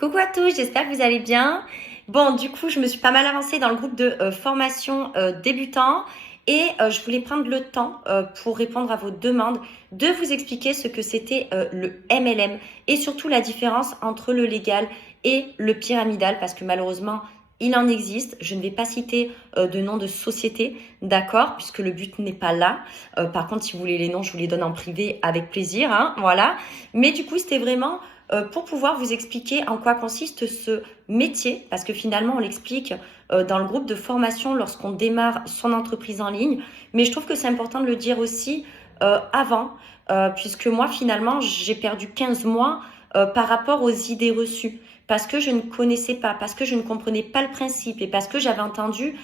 Coucou à tous, j'espère que vous allez bien. Bon, du coup, je me suis pas mal avancée dans le groupe de formation débutant et je voulais prendre le temps pour répondre à vos demandes, de vous expliquer ce que c'était le MLM et surtout la différence entre le légal et le pyramidal parce que malheureusement, il en existe. Je ne vais pas citer de nom de société, d'accord, puisque le but n'est pas là. Par contre, si vous voulez les noms, je vous les donne en privé avec plaisir, hein, voilà. Mais du coup, c'était vraiment pour pouvoir vous expliquer en quoi consiste ce métier, parce que finalement on l'explique dans le groupe de formation lorsqu'on démarre son entreprise en ligne, mais je trouve que c'est important de le dire aussi avant, puisque moi finalement j'ai perdu 15 mois par rapport aux idées reçues, parce que je ne connaissais pas, parce que je ne comprenais pas le principe et parce que j'avais entendu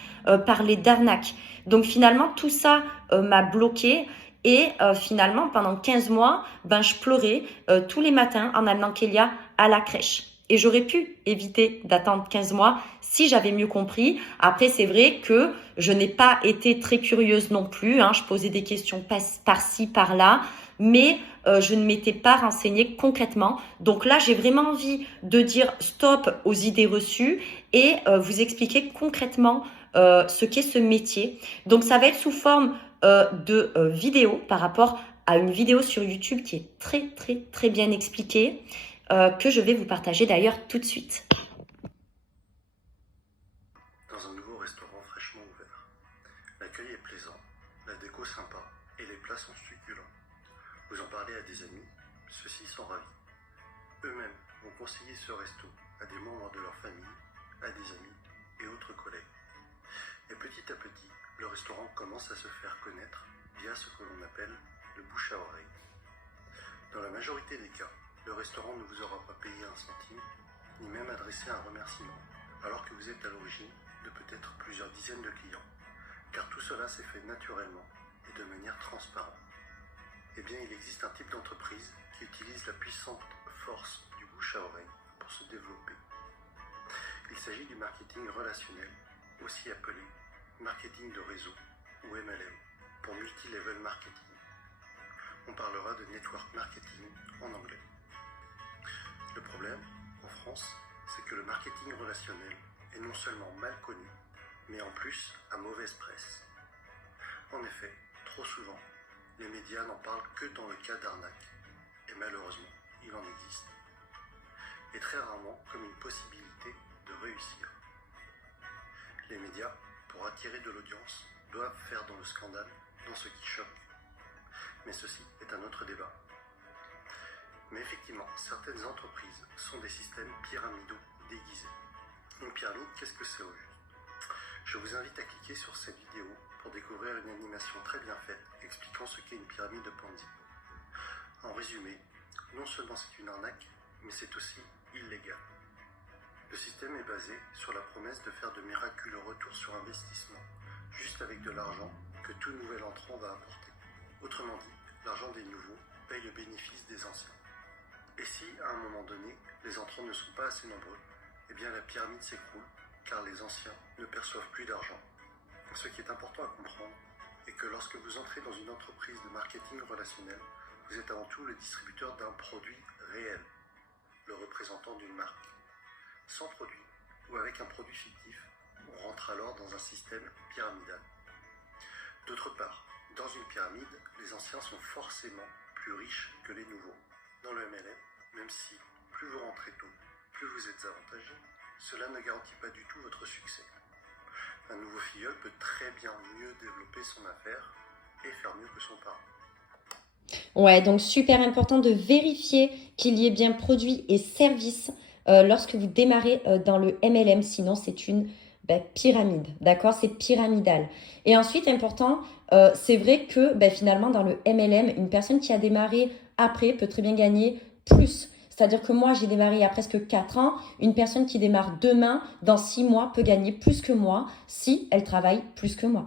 parler d'arnaque. Donc finalement tout ça m'a bloqué. Et finalement, pendant 15 mois, je pleurais tous les matins en amenant Kélia à la crèche. Et j'aurais pu éviter d'attendre 15 mois si j'avais mieux compris. Après, c'est vrai que je n'ai pas été très curieuse non plus, hein. Je posais des questions par-ci, par-là, mais je ne m'étais pas renseignée concrètement. Donc là, j'ai vraiment envie de dire stop aux idées reçues et vous expliquer concrètement ce qu'est ce métier. Donc ça va être sous forme de vidéo par rapport à une vidéo sur YouTube qui est très bien expliquée, que je vais vous partager d'ailleurs tout de suite. Dans un nouveau restaurant fraîchement ouvert. L'accueil est plaisant, la déco sympa et les plats sont succulents. Vous en parlez à des amis, ceux-ci sont ravis. Eux-mêmes vont conseiller ce resto à des membres de leur famille, à des amis et autres collègues. Et petit à petit, le restaurant commence à se faire connaître via ce que l'on appelle le bouche à oreille. Dans la majorité des cas, le restaurant ne vous aura pas payé un centime, ni même adressé un remerciement, alors que vous êtes à l'origine de peut-être plusieurs dizaines de clients, car tout cela s'est fait naturellement et de manière transparente. Eh bien, il existe un type d'entreprise qui utilise la puissante force du bouche à oreille pour se développer. Il s'agit du marketing relationnel, aussi appelé marketing de réseau ou MLM, pour multi-level marketing. On parlera de network marketing en anglais. Le problème, en France, c'est que le marketing relationnel est non seulement mal connu, mais en plus à mauvaise presse. En effet, trop souvent, les médias n'en parlent que dans le cas d'arnaque, et malheureusement, il en existe. Et très rarement comme une possibilité de réussir. Les médias, pour attirer de l'audience, doivent faire dans le scandale, dans ce qui choque. Mais ceci est un autre débat. Mais effectivement, certaines entreprises sont des systèmes pyramidaux déguisés. Une pyramide, qu'est-ce que c'est au juste? Je vous invite à cliquer sur cette vidéo pour découvrir une animation très bien faite expliquant ce qu'est une pyramide de Ponzi. En résumé, non seulement c'est une arnaque, mais c'est aussi illégal. Le système est basé sur la promesse de faire de miraculeux retours sur investissement, juste avec de l'argent que tout nouvel entrant va apporter. Autrement dit, l'argent des nouveaux paye le bénéfice des anciens. Et si, à un moment donné, les entrants ne sont pas assez nombreux, eh bien la pyramide s'écroule, car les anciens ne perçoivent plus d'argent. Ce qui est important à comprendre est que lorsque vous entrez dans une entreprise de marketing relationnel, vous êtes avant tout le distributeur d'un produit réel, le représentant d'une marque. Sans produit, ou avec un produit fictif, on rentre alors dans un système pyramidal. D'autre part, dans une pyramide, les anciens sont forcément plus riches que les nouveaux. Dans le MLM, même si plus vous rentrez tôt, plus vous êtes avantagé, cela ne garantit pas du tout votre succès. Un nouveau filleul peut très bien mieux développer son affaire et faire mieux que son parent. Ouais, donc super important de vérifier qu'il y ait bien produits et services lorsque vous démarrez dans le MLM, sinon c'est une pyramide, d'accord? C'est pyramidal. Et ensuite, important, c'est vrai que finalement dans le MLM, une personne qui a démarré après peut très bien gagner plus. C'est-à-dire que moi, j'ai démarré il y a presque 4 ans. Une personne qui démarre demain, dans 6 mois, peut gagner plus que moi si elle travaille plus que moi.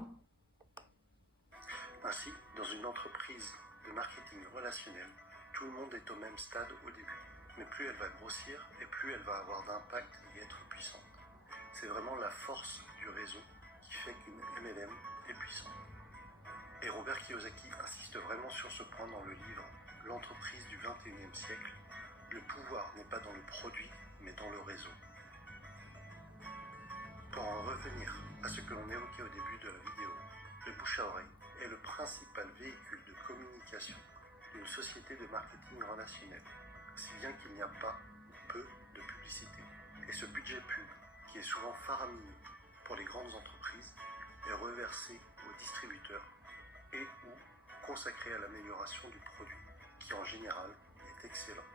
Ainsi, dans une entreprise de marketing relationnel, tout le monde est au même stade au début. Mais plus elle va grossir et plus elle va avoir d'impact et être puissante. C'est vraiment la force du réseau qui fait qu'une MLM est puissante. Et Robert Kiyosaki insiste vraiment sur ce point dans le livre L'entreprise du XXIe siècle. Le pouvoir n'est pas dans le produit, mais dans le ce que l'on évoquait au début de la vidéo, le bouche à oreille est le principal véhicule de communication d'une société de marketing relationnel, si bien qu'il n'y a pas ou peu de publicité. Et ce budget pub, qui est souvent faramineux pour les grandes entreprises, est reversé aux distributeurs et ou consacré à l'amélioration du produit, qui en général est excellent.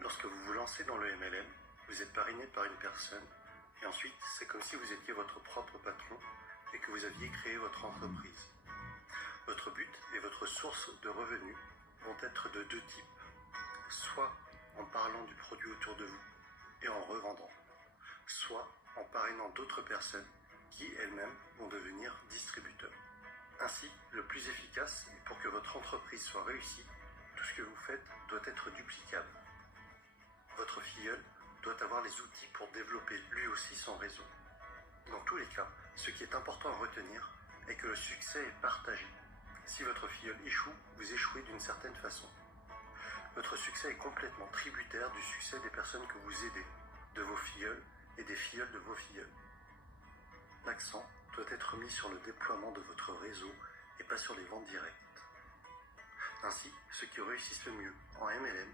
Lorsque vous vous lancez dans le MLM, vous êtes parrainé par une personne, et ensuite c'est comme si vous étiez votre propre patron et que vous aviez créé votre entreprise. Votre but et votre source de revenus vont être de deux types, soit en parlant du produit autour de vous et en revendant, soit en parrainant d'autres personnes qui elles-mêmes vont devenir distributeurs. Ainsi, le plus efficace, et pour que votre entreprise soit réussie, tout ce que vous faites doit être duplicable. Votre filleul doit avoir les outils pour développer lui aussi son réseau. Dans tous les cas, ce qui est important à retenir est que le succès est partagé. Si votre filleul échoue, vous échouez d'une certaine façon. Votre succès est complètement tributaire du succès des personnes que vous aidez, de vos filleuls et des filleuls de vos filleuls. L'accent doit être mis sur le déploiement de votre réseau et pas sur les ventes directes. Ainsi, ceux qui réussissent le mieux en MLM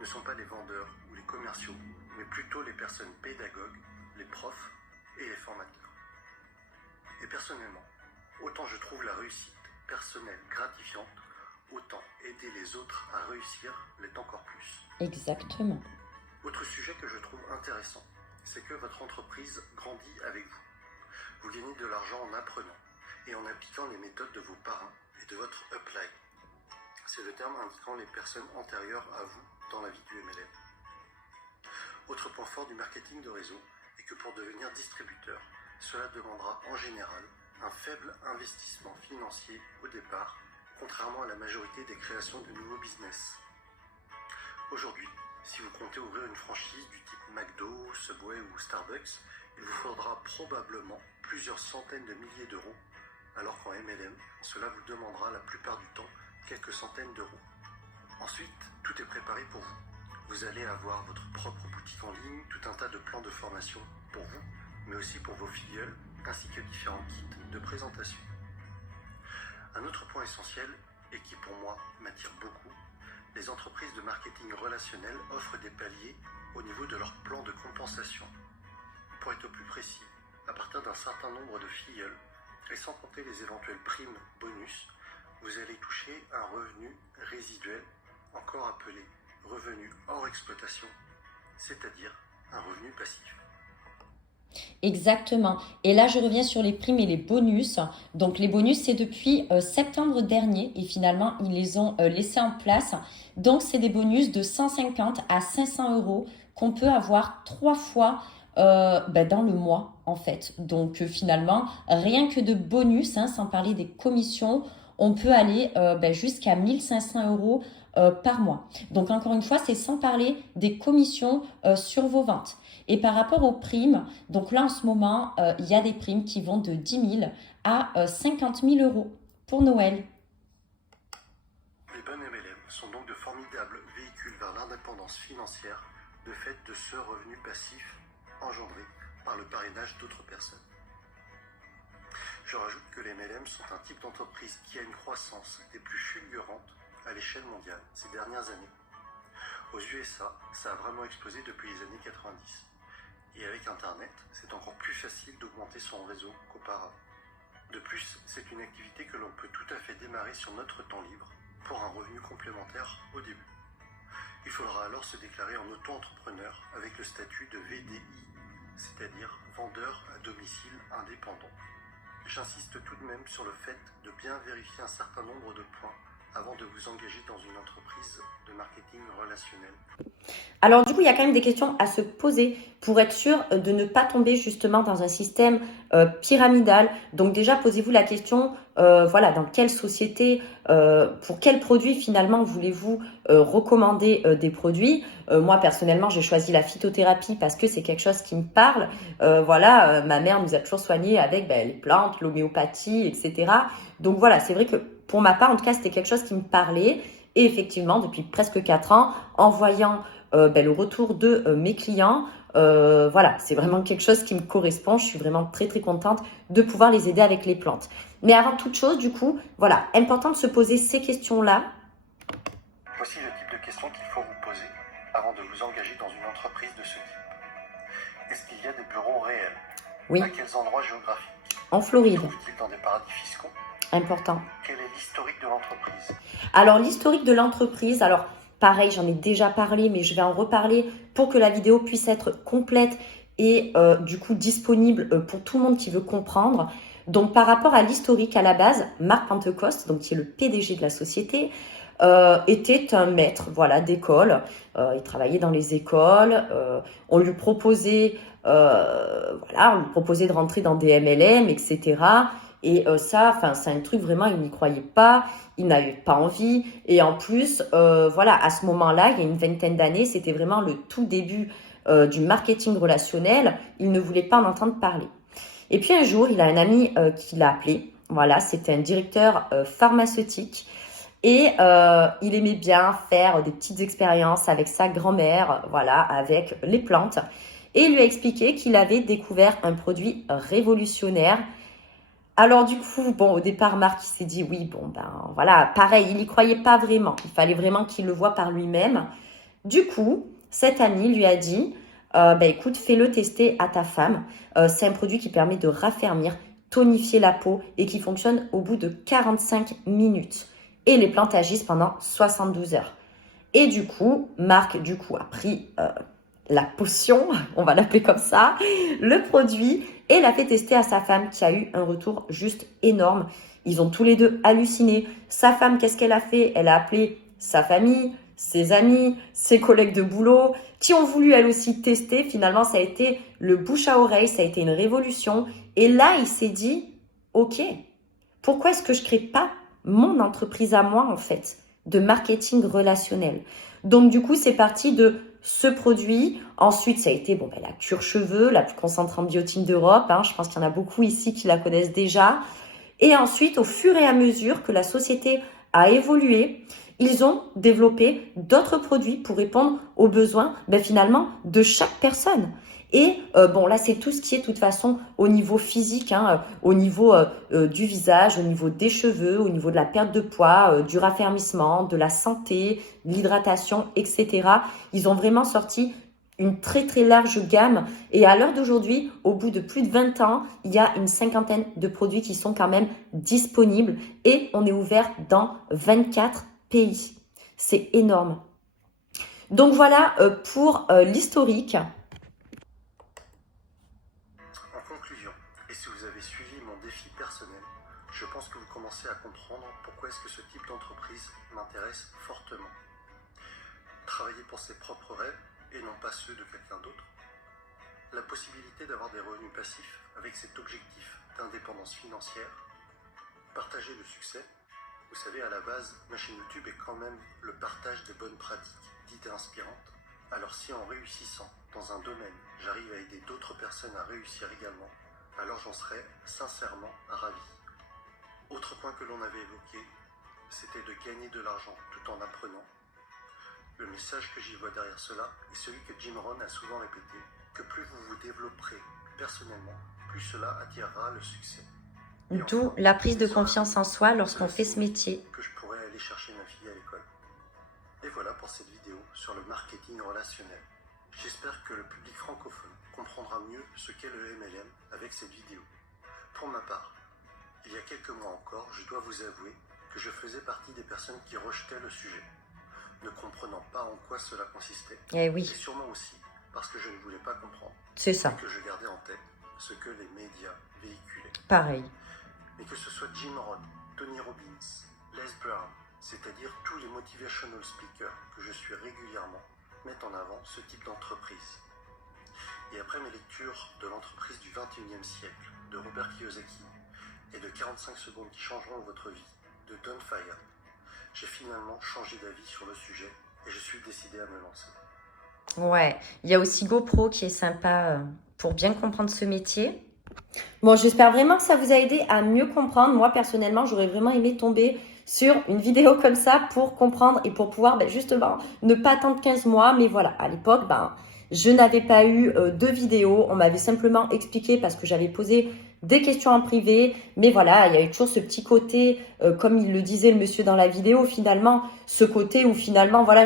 ne sont pas les vendeurs ou les commerciaux, mais plutôt les personnes pédagogues, les profs et les formateurs. Et personnellement, autant je trouve la réussite personnelle gratifiante, autant aider les autres à réussir l'est encore plus. Exactement. Autre sujet que je trouve intéressant, c'est que votre entreprise grandit avec vous. Vous gagnez de l'argent en apprenant et en appliquant les méthodes de vos parrains et de votre upline. C'est le terme indiquant les personnes antérieures à vous dans la vie du MLM. Autre point fort du marketing de réseau est que pour devenir distributeur, cela demandera en général un faible investissement financier au départ, contrairement à la majorité des créations de nouveaux business. Aujourd'hui, si vous comptez ouvrir une franchise du type McDo, Subway ou Starbucks, il vous faudra probablement plusieurs centaines de milliers d'euros, alors qu'en MLM, cela vous demandera la plupart du temps quelques centaines d'euros. Ensuite, tout est préparé pour vous. Vous allez avoir votre propre boutique en ligne, tout un tas de plans de formation pour vous, mais aussi pour vos filleuls, ainsi que différents kits de présentation. Un autre point essentiel, et qui pour moi m'attire beaucoup, les entreprises de marketing relationnel offrent des paliers au niveau de leur plan de compensation. Pour être plus précis, à partir d'un certain nombre de filleuls, et sans compter les éventuelles primes bonus, vous allez toucher un revenu résiduel, encore appelé revenu hors exploitation, c'est-à-dire un revenu passif. Exactement. Et là, je reviens sur les primes et les bonus. Donc, les bonus, c'est depuis septembre dernier et finalement, ils les ont laissés en place. Donc, c'est des bonus de 150 à 500 euros qu'on peut avoir 3 fois dans le mois, en fait. Donc, finalement, rien que de bonus, sans parler des commissions, on peut aller jusqu'à 1500 euros par mois. Donc, encore une fois, c'est sans parler des commissions sur vos ventes. Et par rapport aux primes, donc là, en ce moment, il y a des primes qui vont de 10 000 à 50 000 euros pour Noël. Les bonnes MLM sont donc de formidables véhicules vers l'indépendance financière de fait de ce revenu passif engendré par le parrainage d'autres personnes. Je rajoute que les MLM sont un type d'entreprise qui a une croissance des plus fulgurantes à l'échelle mondiale ces dernières années. Aux USA, ça a vraiment explosé depuis les années 90. Et avec Internet, c'est encore plus facile d'augmenter son réseau qu'auparavant. De plus, c'est une activité que l'on peut tout à fait démarrer sur notre temps libre pour un revenu complémentaire au début. Il faudra alors se déclarer en auto-entrepreneur avec le statut de VDI, c'est-à-dire vendeur à domicile indépendant. J'insiste tout de même sur le fait de bien vérifier un certain nombre de points avant de vous engager dans une entreprise de marketing relationnel. Alors du coup, il y a quand même des questions à se poser pour être sûr de ne pas tomber justement dans un système pyramidal. Donc déjà, posez-vous la question, dans quelle société, pour quel produit finalement voulez-vous recommander des produits. Moi, personnellement, j'ai choisi la phytothérapie parce que c'est quelque chose qui me parle. Ma mère nous a toujours soignés avec les plantes, l'homéopathie, etc. Donc voilà, c'est vrai que pour ma part, en tout cas, c'était quelque chose qui me parlait. Et effectivement, depuis presque 4 ans, en voyant le retour de mes clients, Voilà, c'est vraiment quelque chose qui me correspond. Je suis vraiment très très contente de pouvoir les aider avec les plantes. Mais avant toute chose, du coup, voilà, important de se poser ces questions-là. Voici le type de questions qu'il faut vous poser avant de vous engager dans une entreprise de ce type. Est-ce qu'il y a des bureaux réels? Oui. À quels endroits géographiques? En Floride. Trouve-t-il dans des paradis fiscaux? Important. Quel est l'historique de l'entreprise? Alors, l'historique de l'entreprise, alors pareil, j'en ai déjà parlé, mais je vais en reparler pour que la vidéo puisse être complète et du coup disponible pour tout le monde qui veut comprendre. Donc, par rapport à l'historique, à la base, Marc Pentecoste, donc, qui est le PDG de la société, était un maître, voilà, d'école. Il travaillait dans les écoles. On lui proposait, de rentrer dans des MLM, etc. Et ça, enfin, c'est un truc vraiment, il n'y croyait pas, il n'avait pas envie. Et en plus, à ce moment-là, il y a une vingtaine d'années, c'était vraiment le tout début du marketing relationnel. Il ne voulait pas en entendre parler. Et puis un jour, il a un ami qui l'a appelé. Voilà, c'était un directeur pharmaceutique. Et il aimait bien faire des petites expériences avec sa grand-mère, voilà, avec les plantes. Et il lui a expliqué qu'il avait découvert un produit révolutionnaire. Alors du coup, bon, au départ, Marc, il s'est dit, oui, bon, ben voilà, pareil, il n'y croyait pas vraiment. Il fallait vraiment qu'il le voie par lui-même. Du coup, cet ami lui a dit, écoute, fais-le tester à ta femme. C'est un produit qui permet de raffermir, tonifier la peau et qui fonctionne au bout de 45 minutes. Et les plantes agissent pendant 72 heures. Et du coup, Marc, a pris la potion, on va l'appeler comme ça, le produit, et l'a fait tester à sa femme qui a eu un retour juste énorme. Ils ont tous les deux halluciné. Sa femme, qu'est-ce qu'elle a fait? Elle a appelé sa famille, ses amis, ses collègues de boulot, qui ont voulu elles aussi tester. Finalement, ça a été le bouche à oreille, ça a été une révolution. Et là, il s'est dit, ok, pourquoi est-ce que je ne crée pas mon entreprise à moi, en fait, de marketing relationnel? Donc, du coup, c'est parti de ce produit. Ensuite, ça a été la cure cheveux, la plus concentrée en biotine d'Europe. Je pense qu'il y en a beaucoup ici qui la connaissent déjà. Et ensuite, au fur et à mesure que la société a évolué, ils ont développé d'autres produits pour répondre aux besoins, finalement, de chaque personne. Et là, c'est tout ce qui est de toute façon au niveau physique, au niveau du visage, au niveau des cheveux, au niveau de la perte de poids, du raffermissement, de la santé, de l'hydratation, etc. Ils ont vraiment sorti une très très large gamme. Et à l'heure d'aujourd'hui, au bout de plus de 20 ans, il y a une cinquantaine de produits qui sont quand même disponibles. Et on est ouvert dans 24 pays. C'est énorme. Donc voilà pour l'historique. Et si vous avez suivi mon défi personnel, je pense que vous commencez à comprendre pourquoi est-ce que ce type d'entreprise m'intéresse fortement. Travailler pour ses propres rêves et non pas ceux de quelqu'un d'autre. La possibilité d'avoir des revenus passifs avec cet objectif d'indépendance financière. Partager le succès. Vous savez, à la base, ma chaîne YouTube est quand même le partage des bonnes pratiques, d'idées inspirantes. Alors si en réussissant dans un domaine, j'arrive à aider d'autres personnes à réussir également, alors j'en serais sincèrement ravi. Autre point que l'on avait évoqué, c'était de gagner de l'argent tout en apprenant. Le message que j'y vois derrière cela est celui que Jim Rohn a souvent répété, que plus vous vous développerez personnellement, plus cela attirera le succès. D'où enfin, la prise de confiance en soi lorsqu'on fait ce métier. Que je pourrais aller chercher ma fille à l'école. Et voilà pour cette vidéo sur le marketing relationnel. J'espère que le public francophone comprendra mieux ce qu'est le MLM avec cette vidéo. Pour ma part, il y a quelques mois encore, je dois vous avouer que je faisais partie des personnes qui rejetaient le sujet, ne comprenant pas en quoi cela consistait. Eh oui. Et sûrement aussi parce que je ne voulais pas comprendre. C'est ça. Et que je gardais en tête ce que les médias véhiculaient. Pareil. Mais que ce soit Jim Rohn, Tony Robbins, Les Brown, c'est-à-dire tous les motivational speakers que je suis régulièrement, mettent en avant ce type d'entreprise. Et après mes lectures de l'entreprise du 21e siècle, de Robert Kiyosaki, et de 45 secondes qui changeront votre vie, de Don Fire, j'ai finalement changé d'avis sur le sujet et je suis décidé à me lancer. Ouais, il y a aussi GoPro qui est sympa pour bien comprendre ce métier. Bon, j'espère vraiment que ça vous a aidé à mieux comprendre. Moi, personnellement, j'aurais vraiment aimé tomber sur une vidéo comme ça pour comprendre et pour pouvoir justement ne pas attendre 15 mois. Mais voilà, à l'époque, Je n'avais pas eu de vidéo, on m'avait simplement expliqué parce que j'avais posé des questions en privé, mais voilà, il y a eu toujours ce petit côté, comme il le disait le monsieur dans la vidéo, finalement, ce côté où finalement, voilà,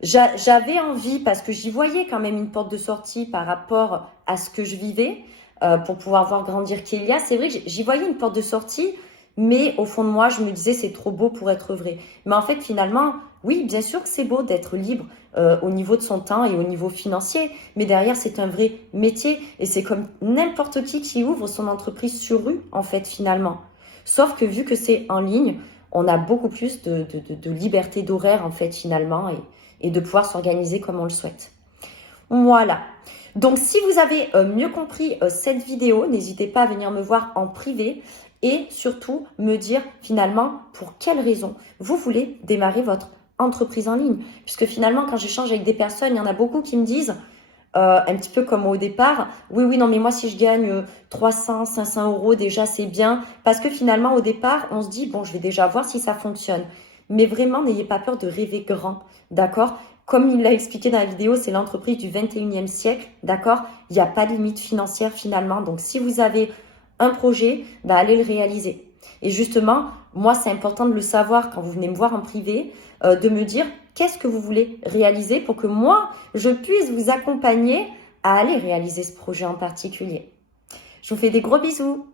j'avais envie, parce que j'y voyais quand même une porte de sortie par rapport à ce que je vivais, pour pouvoir voir grandir Kélia. C'est vrai que j'y voyais une porte de sortie, mais au fond de moi, je me disais c'est trop beau pour être vrai. Mais en fait, finalement, oui, bien sûr que c'est beau d'être libre au niveau de son temps et au niveau financier, mais derrière, c'est un vrai métier et c'est comme n'importe qui ouvre son entreprise sur rue, en fait, finalement. Sauf que vu que c'est en ligne, on a beaucoup plus de liberté d'horaire, en fait, finalement, et de pouvoir s'organiser comme on le souhaite. Voilà. Donc, si vous avez mieux compris cette vidéo, n'hésitez pas à venir me voir en privé et surtout me dire finalement pour quelles raisons vous voulez démarrer votre entreprise en ligne. Puisque finalement, quand j'échange avec des personnes, il y en a beaucoup qui me disent, un petit peu comme au départ, oui, non, mais moi, si je gagne 300, 500 euros, déjà, c'est bien. Parce que finalement, au départ, on se dit, bon, je vais déjà voir si ça fonctionne. Mais vraiment, n'ayez pas peur de rêver grand, d'accord? Comme il l'a expliqué dans la vidéo, c'est l'entreprise du 21e siècle, d'accord? Il n'y a pas de limite financière finalement. Donc, si vous avez un projet, bah, allez le réaliser. Et justement, moi, c'est important de le savoir quand vous venez me voir en privé, de me dire qu'est-ce que vous voulez réaliser pour que moi, je puisse vous accompagner à aller réaliser ce projet en particulier. Je vous fais des gros bisous.